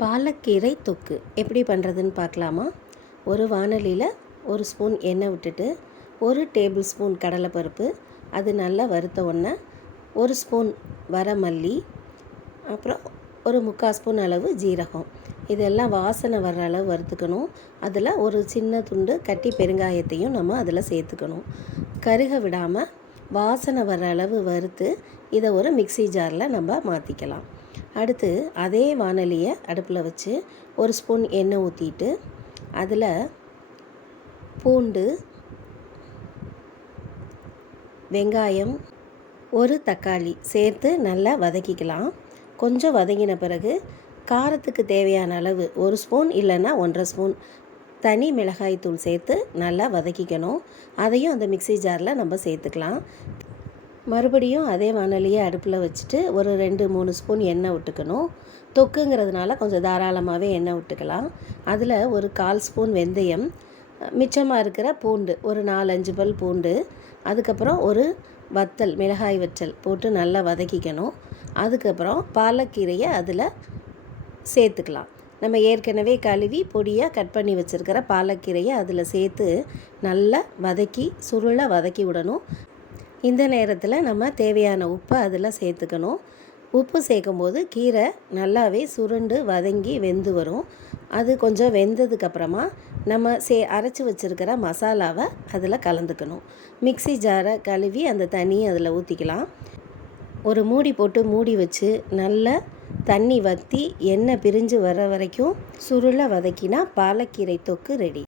பாலக்கீரை தொக்கு எப்படி பண்ணுறதுன்னு பார்க்கலாமா? ஒரு வாணலியில் ஒரு ஸ்பூன் எண்ணெய் விட்டுட்டு 1 டேபிள் ஸ்பூன் கடலைப்பருப்பு, அது நல்லா வறுத்த உடனே 1 ஸ்பூன் வரமல்லி, அப்புறம் ஒரு 3/4 ஸ்பூன் அளவு ஜீரகம், இதெல்லாம் வாசனை வர்ற அளவு வறுத்துக்கணும். அதில் ஒரு சின்ன துண்டு கட்டி பெருங்காயத்தையும் நம்ம அதில் சேர்த்துக்கணும். கருக விடாமல் வாசனை வர்ற அளவு வறுத்து இதை ஒரு மிக்ஸி ஜாரில் நம்ம மாற்றிக்கலாம். அடுத்து அதே வாணலியை அடுப்பில் வச்சு 1 ஸ்பூன் எண்ணெய் ஊற்றிட்டு அதில் பூண்டு, வெங்காயம், 1 தக்காளி சேர்த்து நல்லா வதக்கிக்கலாம். கொஞ்சம் வதங்கின பிறகு காரத்துக்கு தேவையான அளவு 1 ஸ்பூன் இல்லைன்னா 1.5 ஸ்பூன் தனி மிளகாய் தூள் சேர்த்து நல்லா வதக்கிக்கணும். அதையும் அந்த மிக்ஸி ஜாரில் நம்ம சேர்த்துக்கலாம். மறுபடியும் அதே வாணலியை அடுப்பில் வச்சுட்டு ஒரு 2-3 ஸ்பூன் எண்ணெய் விட்டுக்கணும். தொக்குங்கிறதுனால கொஞ்சம் தாராளமாகவே எண்ணெய் விட்டுக்கலாம். அதில் ஒரு 1/4 ஸ்பூன் வெந்தயம், மிச்சமாக இருக்கிற பூண்டு ஒரு 4-5 பல் பூண்டு, அதுக்கப்புறம் ஒரு வத்தல், மிளகாய் வற்றல் போட்டு நல்லா வதக்கிக்கணும். அதுக்கப்புறம் பாலக்கீரையை அதில் சேர்த்துக்கலாம். நம்ம ஏற்கனவே கழுவி பொடியாக கட் பண்ணி வச்சுருக்கிற பாலக்கீரையை அதில் சேர்த்து நல்லா வதக்கி சுருளை வதக்கி விடணும். இந்த நேரத்தில் நம்ம தேவையான உப்பை அதில் சேர்த்துக்கணும். உப்பு சேர்க்கும்போது கீரை நல்லாவே சுருண்டு வதங்கி வெந்து வரும். அது கொஞ்சம் வெந்ததுக்கப்புறமா நம்ம அரைச்சி வச்சுருக்கிற மசாலாவை அதில் கலந்துக்கணும். மிக்ஸி ஜாரை கழுவி அந்த தண்ணியை அதில் ஊற்றிக்கலாம். ஒரு மூடி போட்டு மூடி வச்சு நல்லா தண்ணி வற்றி எண்ணெய் பிரிஞ்சு வர வரைக்கும் சுருளை வதக்கினா பாலக்கீரை தொக்கு ரெடி.